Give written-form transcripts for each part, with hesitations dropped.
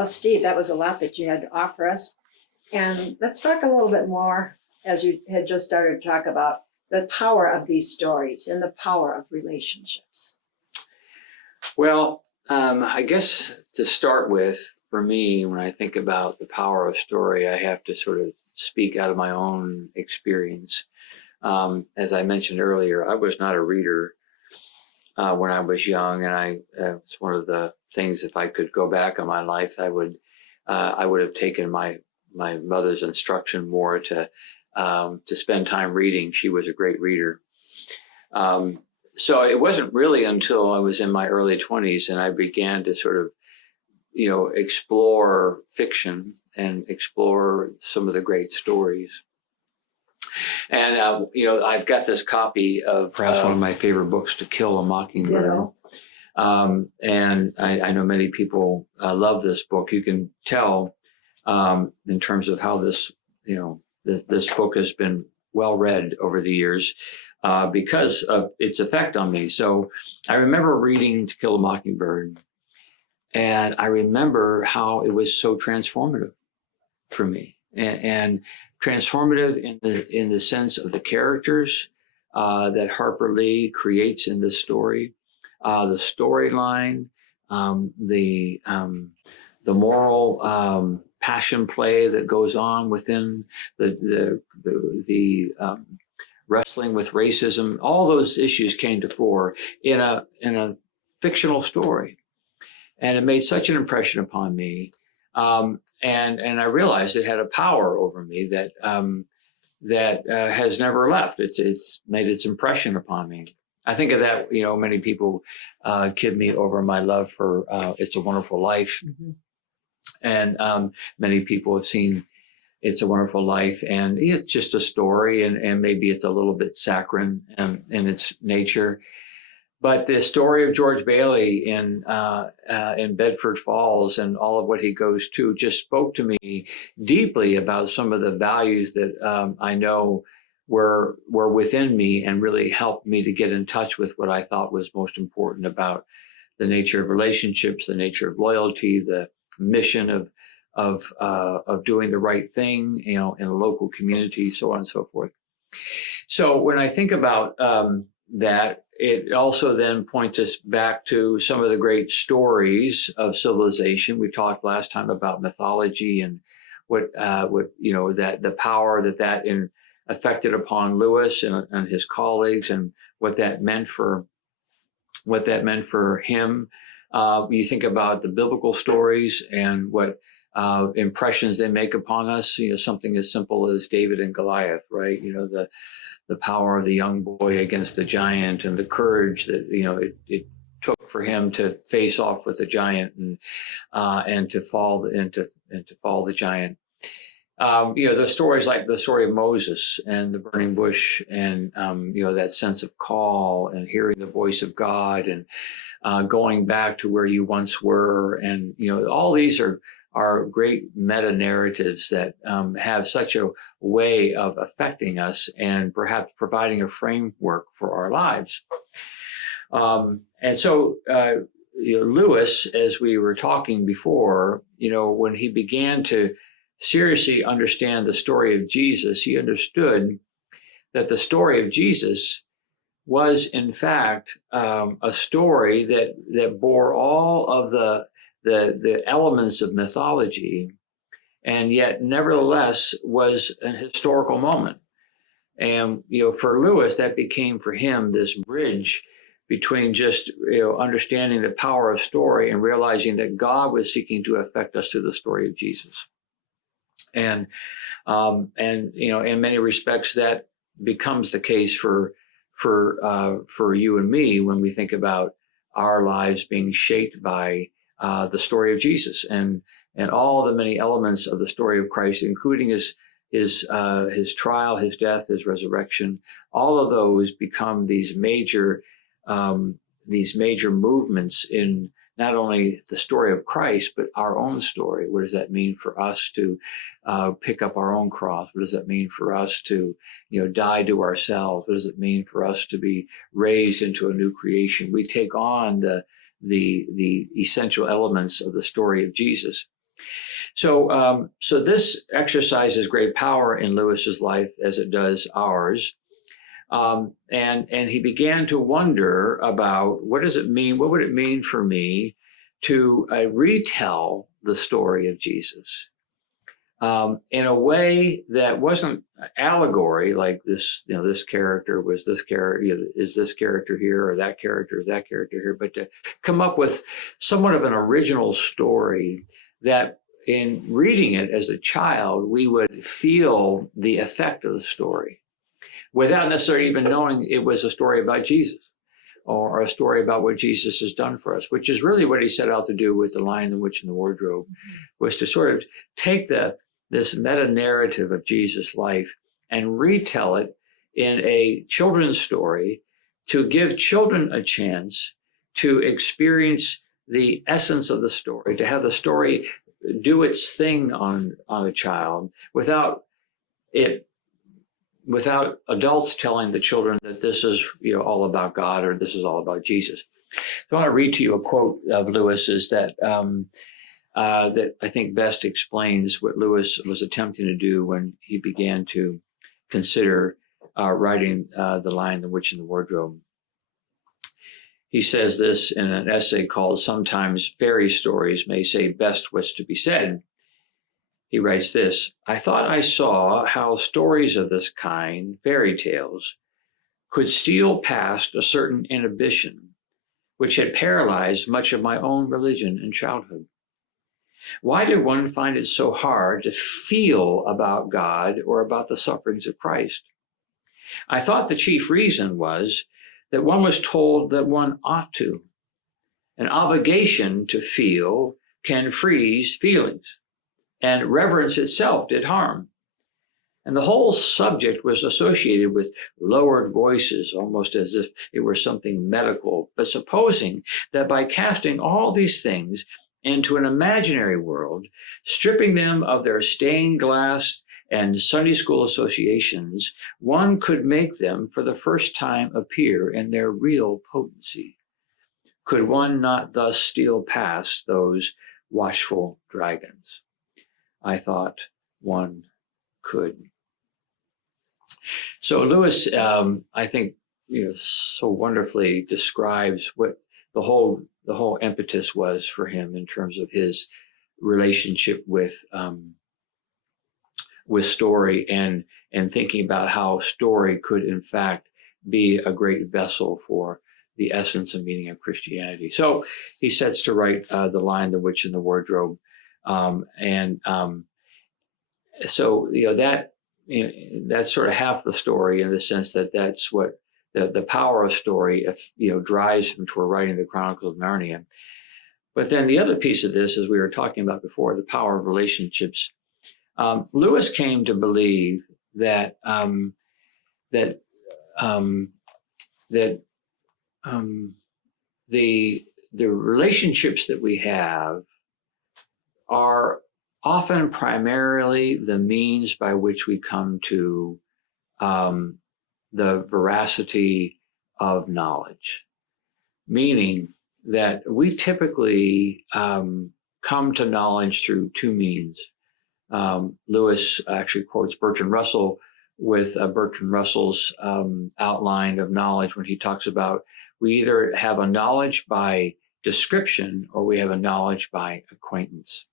Well, Steve, that was a lot that you had to offer us. And let's talk a little bit more, as you had just started to talk about the power of these stories and the power of relationships. Well, I guess to start with, for me, when I think about the power of story, I have to sort of speak out of my own experience. As I mentioned earlier, I was not a reader when I was young, and it's one of the things, if I could go back in my life, I would have taken my mother's instruction more to spend time reading. She was a great reader. So it wasn't really until I was in my early 20s and I began to sort of, explore fiction and explore some of the great stories. And, I've got this copy of perhaps one of my favorite books, To Kill a Mockingbird. And I know many people love this book. You can tell in terms of how this book has been well read over the years because of its effect on me. So I remember reading To Kill a Mockingbird, and I remember how it was so transformative for me, and transformative in the sense of the characters that Harper Lee creates in this story, the storyline, the moral passion play that goes on within the wrestling with racism. All those issues came to fore in a fictional story, and it made such an impression upon me. And I realized it had a power over me that has never left. It's made its impression upon me. I think of that, many people kid me over my love for It's a Wonderful Life. Mm-hmm. And many people have seen It's a Wonderful Life, and it's just a story, and maybe it's a little bit saccharine in its nature. But the story of George Bailey in Bedford Falls and all of what he goes to just spoke to me deeply about some of the values that I know were within me and really helped me to get in touch with what I thought was most important about the nature of relationships, the nature of loyalty, the mission of doing the right thing, in a local community, so on and so forth. So when I think about that, it also then points us back to some of the great stories of civilization. We talked last time about mythology and what the power that affected upon Lewis and his colleagues, and what that meant for him. You think about the biblical stories and what impressions they make upon us. Something as simple as David and Goliath, right? The power of the young boy against the giant, and the courage that it took for him to face off with the giant and to fall the giant. The stories like the story of Moses and the burning bush, and that sense of call and hearing the voice of God, and going back to where you once were, and all these are great meta narratives that have such a way of affecting us and perhaps providing a framework for our lives. And so Lewis, as we were talking before, when he began to seriously understand the story of Jesus, he understood that the story of Jesus was in fact a story that bore all of the elements of mythology, and yet nevertheless was an historical moment. And for Lewis, that became for him this bridge between just understanding the power of story and realizing that God was seeking to affect us through the story of Jesus. And in many respects that becomes the case for you and me when we think about our lives being shaped by the story of Jesus and all the many elements of the story of Christ, including his trial, his death, his resurrection. All of those become these major movements in not only the story of Christ, but our own story. What does that mean for us to pick up our own cross? What does that mean for us to die to ourselves? What does it mean for us to be raised into a new creation? We take on the essential elements of the story of Jesus. So this exercises great power in Lewis's life as it does ours. And he began to wonder about what does it mean? What would it mean for me to retell the story of Jesus in a way that wasn't allegory, like this, this character was this character, is this character here, or that character is that character here, but to come up with somewhat of an original story that in reading it as a child, we would feel the effect of the story without necessarily even knowing it was a story about Jesus or a story about what Jesus has done for us, which is really what he set out to do with The Lion, the Witch, and the Wardrobe, was to sort of take this meta-narrative of Jesus' life and retell it in a children's story to give children a chance to experience the essence of the story, to have the story do its thing on a child without adults telling the children that this is all about God or this is all about Jesus. So I want to read to you a quote of Lewis's that I think best explains what Lewis was attempting to do when he began to consider writing The Lion, the Witch, and the Wardrobe. He says this in an essay called "Sometimes Fairy Stories May Say Best What's to Be Said." He writes this: "I thought I saw how stories of this kind, fairy tales, could steal past a certain inhibition which had paralyzed much of my own religion in childhood. Why did one find it so hard to feel about God or about the sufferings of Christ? I thought the chief reason was that one was told that one ought to. An obligation to feel can freeze feelings, and reverence itself did harm. And the whole subject was associated with lowered voices, almost as if it were something medical. But supposing that by casting all these things into an imaginary world, stripping them of their stained glass and Sunday school associations, one could make them for the first time appear in their real potency. Could one not thus steal past those watchful dragons? I thought one could." So Lewis, I think, so wonderfully describes what the whole impetus was for him in terms of his relationship with story and thinking about how story could in fact be a great vessel for the essence and meaning of Christianity. So he sets to write The Lion, the Witch, and the Wardrobe. So that's sort of half the story, in the sense that that's what the power of story, drives him toward writing the Chronicles of Narnia. But then the other piece of this, as we were talking about before, the power of relationships. Lewis came to believe that the relationships that we have are often primarily the means by which we come to the veracity of knowledge, meaning that we typically come to knowledge through two means. Lewis actually quotes Bertrand Russell with Bertrand Russell's outline of knowledge when he talks about we either have a knowledge by description or we have a knowledge by acquaintance.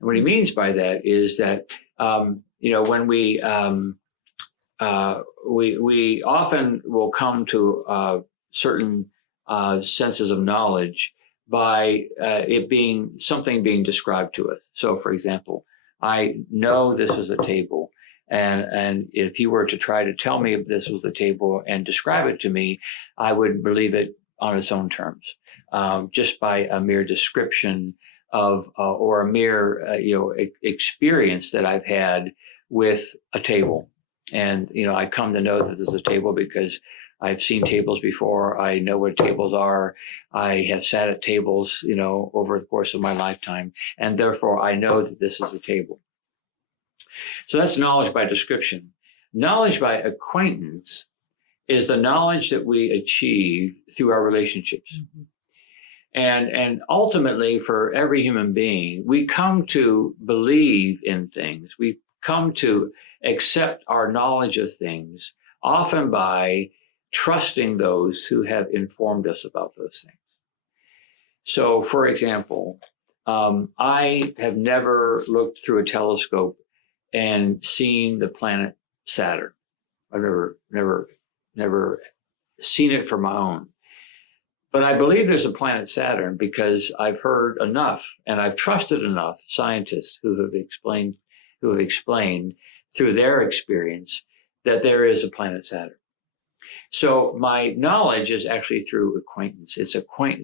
And what he means by that is that when we often will come to certain senses of knowledge by it being something being described to us. So, for example, I know this is a table, and if you were to try to tell me if this was a table and describe it to me, I would believe it on its own terms, just by a mere description of or a mere experience that I've had with a table. And I come to know that this is a table because I've seen tables before. I know what tables are. I have sat at tables, over the course of my lifetime, and therefore I know that this is a table. So that's knowledge by description. Knowledge by acquaintance is the knowledge that we achieve through our relationships. Mm-hmm. And ultimately, for every human being, we come to believe in things. We come to accept our knowledge of things, often by trusting those who have informed us about those things. So, for example, I have never looked through a telescope and seen the planet Saturn. I've never seen it for my own. But I believe there's a planet Saturn because I've heard enough and I've trusted enough scientists who have explained through their experience that there is a planet Saturn. So my knowledge is actually through acquaintance. It's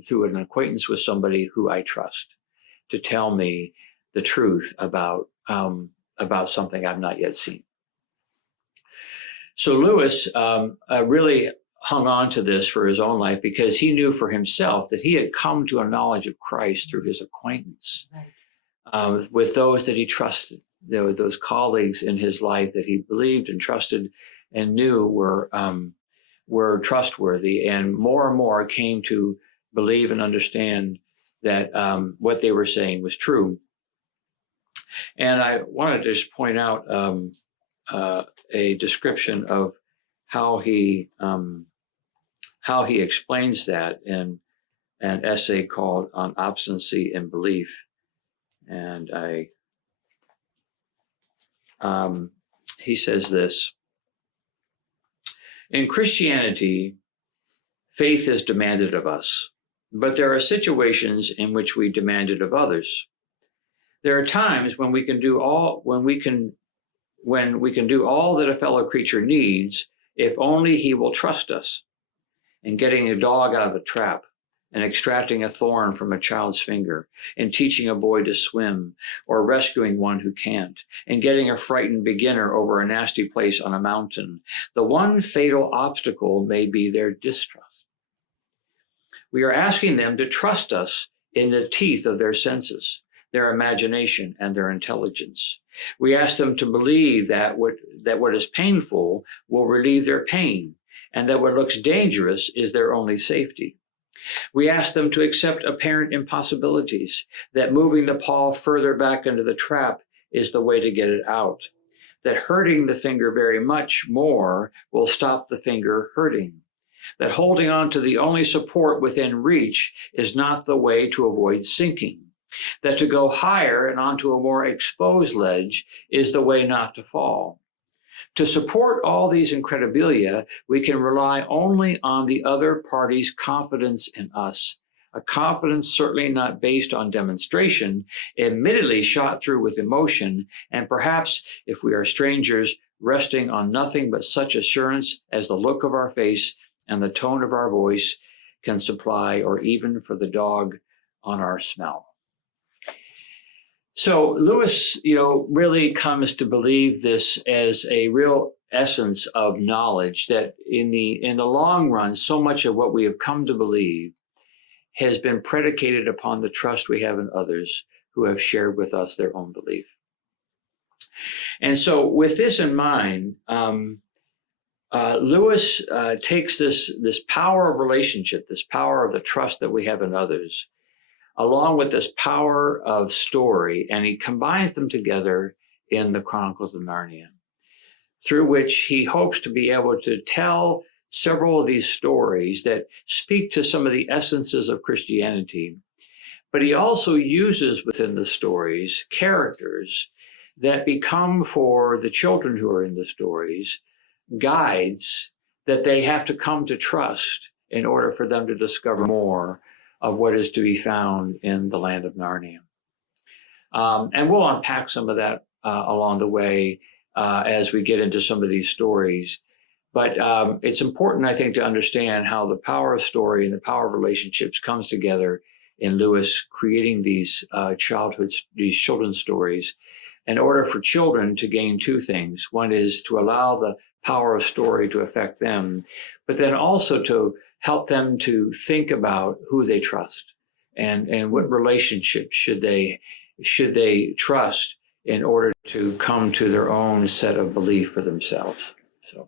through an acquaintance with somebody who I trust to tell me the truth about something I've not yet seen. So Lewis really hung on to this for his own life because he knew for himself that he had come to a knowledge of Christ through his acquaintance with those that he trusted. There were those colleagues in his life that he believed and trusted and knew were trustworthy, and more came to believe and understand that what they were saying was true. And I wanted to just point out a description of how he explains that in an essay called On Obstinacy in Belief. And he says this: in Christianity, faith is demanded of us, but there are situations in which we demand it of others. There are times when we can do all that a fellow creature needs, if only he will trust us, in getting a dog out of a trap, and extracting a thorn from a child's finger, and teaching a boy to swim, or rescuing one who can't, and getting a frightened beginner over a nasty place on a mountain. The one fatal obstacle may be their distrust. We are asking them to trust us in the teeth of their senses, their imagination, and their intelligence. We ask them to believe that what is painful will relieve their pain, and that what looks dangerous is their only safety. We ask them to accept apparent impossibilities, that moving the paw further back into the trap is the way to get it out, that hurting the finger very much more will stop the finger hurting, that holding on to the only support within reach is not the way to avoid sinking, that to go higher and onto a more exposed ledge is the way not to fall. To support all these incredibilia, we can rely only on the other party's confidence in us, a confidence certainly not based on demonstration, admittedly shot through with emotion, and perhaps, if we are strangers, resting on nothing but such assurance as the look of our face and the tone of our voice can supply, or even for the dog on our smell. So Lewis, really comes to believe this as a real essence of knowledge, that in the long run, so much of what we have come to believe has been predicated upon the trust we have in others who have shared with us their own belief. And so with this in mind, Lewis takes this power of relationship, this power of the trust that we have in others, along with this power of story, and he combines them together in the Chronicles of Narnia, through which he hopes to be able to tell several of these stories that speak to some of the essences of Christianity. But he also uses within the stories characters that become, for the children who are in the stories, guides that they have to come to trust in order for them to discover more of what is to be found in the land of Narnia. And we'll unpack some of that along the way as we get into some of these stories. But it's important, I think, to understand how the power of story and the power of relationships comes together in Lewis creating these children's stories in order for children to gain two things. One is to allow the power of story to affect them, but then also to help them to think about who they trust and what relationships should they trust in order to come to their own set of belief for themselves. So